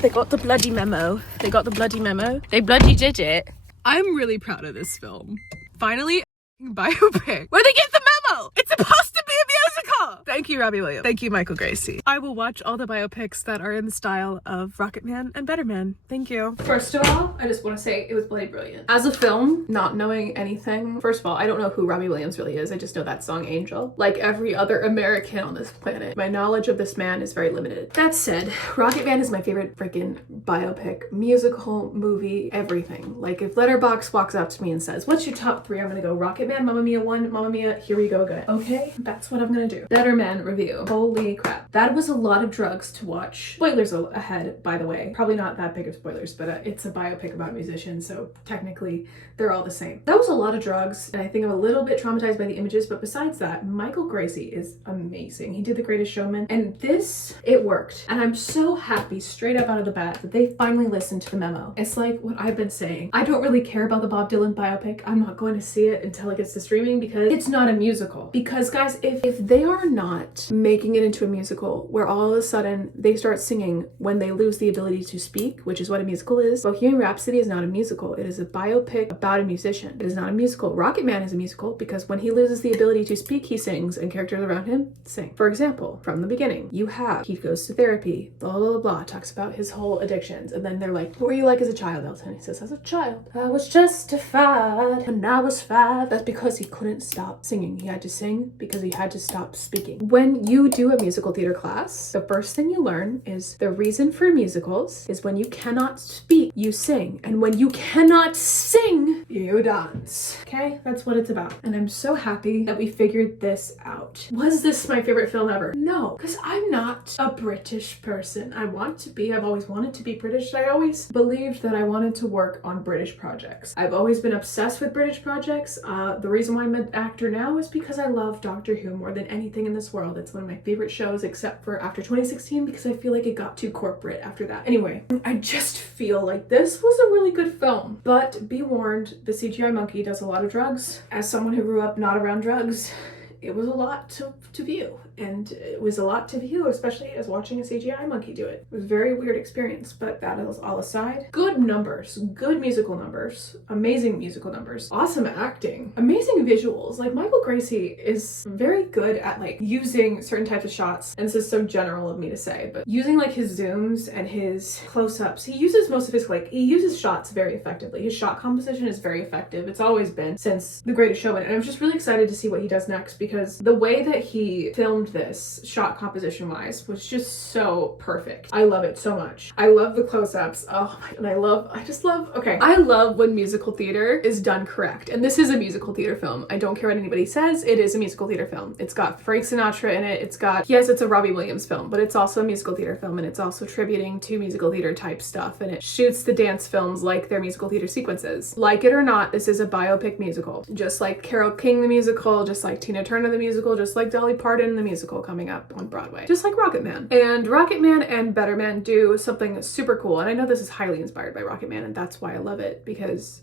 They got the bloody memo. They got the bloody memo. They bloody did it. I'm really proud of this film. Finally, biopic where they get the memo. It's supposed to be a musical. Thank you, Robbie Williams. Thank you, Michael Gracey. I will watch all the biopics that are in the style of Rocketman and Better Man. Thank you. First of all, I just want to say it was bloody brilliant. As a film, not knowing anything. First of all, I don't know who Robbie Williams really is. I just know that song Angel. Like every other American on this planet, my knowledge of this man is very limited. That said, Rocketman is my favorite freaking biopic, musical, movie, everything. Like if Letterboxd walks up to me and says, what's your top 3? I'm gonna go Rocketman, Mamma Mia 1, Mamma Mia, here we go again. Okay, that's what I'm gonna do. Better Man review. Holy crap. That was a lot of drugs to watch. Spoilers ahead, by the way. Probably not that big of spoilers, but it's a biopic about musicians, so technically they're all the same. That was a lot of drugs, and I think I'm a little bit traumatized by the images, but besides that, Michael Gracey is amazing. He did The Greatest Showman, and this, it worked. And I'm so happy straight up out of the bat that they finally listened to the memo. It's like what I've been saying. I don't really care about the Bob Dylan biopic. I'm not going to see it until it gets to streaming because it's not a musical. Because guys, if they are not making it into a musical where all of a sudden they start singing when they lose the ability to speak, which is what a musical is. Bohemian Rhapsody is not a musical. It is a biopic about a musician. It is not a musical. Rocketman is a musical because when he loses the ability to speak, he sings and characters around him sing. For example, from the beginning, you have he goes to therapy, blah, blah, blah, blah, talks about his whole addictions. And then they're like, what were you like as a child, Elton? He says, as a child, I was justified when I was 5. That's because he couldn't stop singing. He had to sing because he had to stop speaking. When you do a musical theater class, the first thing you learn is the reason for musicals is when you cannot speak, you sing. And when you cannot sing, you dance. Okay? That's what it's about. And I'm so happy that we figured this out. Was this my favorite film ever? No, because I'm not a British person. I want to be. I've always wanted to be British. I always believed that I wanted to work on British projects. I've always been obsessed with British projects. The reason why I'm an actor now is because I love Doctor Who more than anything in this world. It's one of my favorite shows except for after 2016 because I feel like it got too corporate after that. Anyway, I just feel like this was a really good film. But be warned, the CGI monkey does a lot of drugs. As someone who grew up not around drugs, it was a lot to view, and it was a lot to view, especially as watching a CGI monkey do it. It was a very weird experience, but that is all aside. Good numbers, good musical numbers, amazing musical numbers, awesome acting, amazing visuals. Like Michael Gracey is very good at like using certain types of shots, and this is so general of me to say, but using like his zooms and his close-ups, he uses most of his he uses shots very effectively. His shot composition is very effective. It's always been since The Greatest Showman, and I'm just really excited to see what he does next because the way that he filmed this shot composition wise was just so perfect. I love it so much. I love the close-ups. Oh my, and I love when musical theater is done correct. And this is a musical theater film. I don't care what anybody says, it is a musical theater film. It's got Frank Sinatra in it. It's got, yes, it's a Robbie Williams film, but it's also a musical theater film, and it's also tributing to musical theater type stuff, and it shoots the dance films like their musical theater sequences. Like it or not, this is a biopic musical. Just like Carole King the musical, just like Tina Turner the musical, just like Dolly Parton the musical coming up on Broadway, just like Rocketman. And Rocketman and Better Man do something super cool, and I know this is highly inspired by Rocketman, and that's why I love it,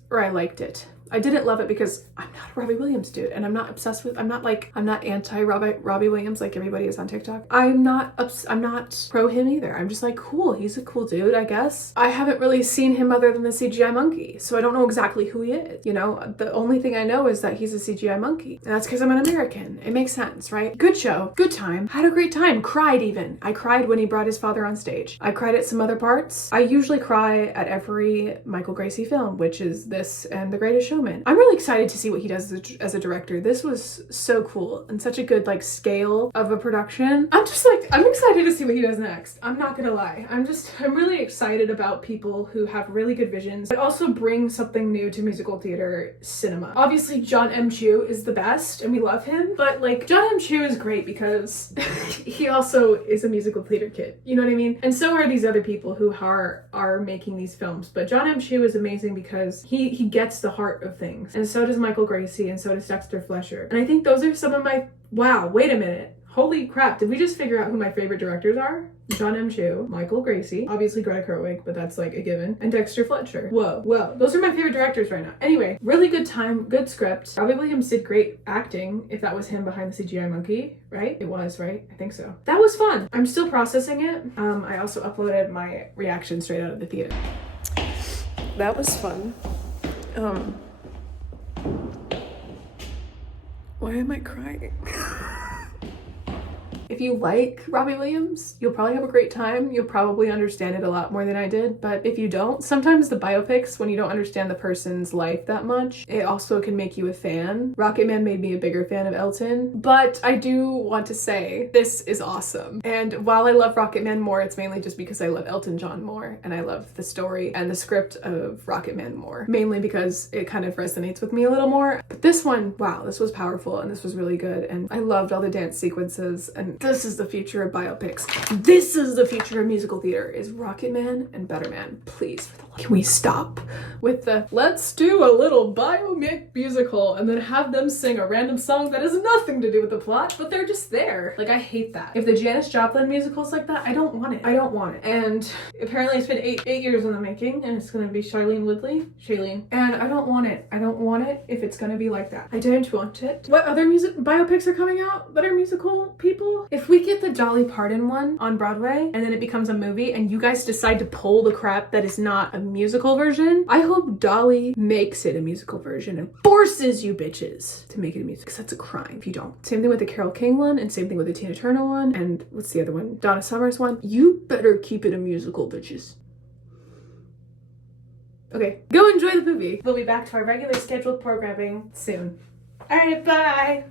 or I liked it. I didn't love it because I'm not a Robbie Williams dude, and I'm not obsessed with, I'm not anti Robbie Williams like everybody is on TikTok. I'm not pro him either. I'm just like, cool, he's a cool dude, I guess. I haven't really seen him other than the CGI monkey, so I don't know exactly who he is. You know, the only thing I know is that he's a CGI monkey, and that's because I'm an American. It makes sense, right? Good show, good time, had a great time, cried even. I cried when he brought his father on stage. I cried at some other parts. I usually cry at every Michael Gracey film, which is this and The Greatest Showman. I'm really excited to see what he does as a director. This was so cool and such a good like scale of a production. I'm excited to see what he does next. I'm not gonna lie. I'm really excited about people who have really good visions but also bring something new to musical theater cinema. Obviously John M. Chu is the best and we love him, but like John M. Chu is great because he also is a musical theater kid. You know what I mean? And so are these other people who are making these films. But John M. Chu is amazing because he gets the heart of things. And so does Michael Gracey, and so does Dexter Fletcher. And I think those are some of my, wow, wait a minute. Holy crap, did we just figure out who my favorite directors are? John M. Chu, Michael Gracey, obviously Greta Gerwig, but that's like a given, and Dexter Fletcher. Whoa. Those are my favorite directors right now. Anyway, really good time, good script. Robbie Williams did great acting, if that was him behind the CGI monkey, right? It was, right? I think so. That was fun. I'm still processing it. I also uploaded my reaction straight out of the theater. That was fun. Why am I crying? If you like Robbie Williams, you'll probably have a great time. You'll probably understand it a lot more than I did. But if you don't, sometimes the biopics, when you don't understand the person's life that much, it also can make you a fan. Rocketman made me a bigger fan of Elton. But I do want to say, this is awesome. And while I love Rocketman more, it's mainly just because I love Elton John more. And I love the story and the script of Rocketman more. Mainly because it kind of resonates with me a little more. But this one, wow, this was powerful and this was really good. And I loved all the dance sequences. And this is the future of biopics. This is the future of musical theater, is Rocketman and Better Man. Please, for the love. Can we stop with the let's do a little biopic musical and then have them sing a random song that has nothing to do with the plot, but they're just there. Like, I hate that. If the Janis Joplin musical's like that, I don't want it. I don't want it. And apparently it's been eight years in the making, and it's gonna be Shailene Woodley. And I don't want it. I don't want it if it's gonna be like that. I don't want it. What other biopics are coming out that are musical people? If we get the Dolly Parton one on Broadway and then it becomes a movie and you guys decide to pull the crap that is not a musical version, I hope Dolly makes it a musical version and forces you bitches to make it a musical, because that's a crime if you don't. Same thing with the Carole King one, and same thing with the Tina Turner one, and what's the other one? Donna Summer's one. You better keep it a musical, bitches. Okay, go enjoy the movie. We'll be back to our regular scheduled programming soon. All right, bye.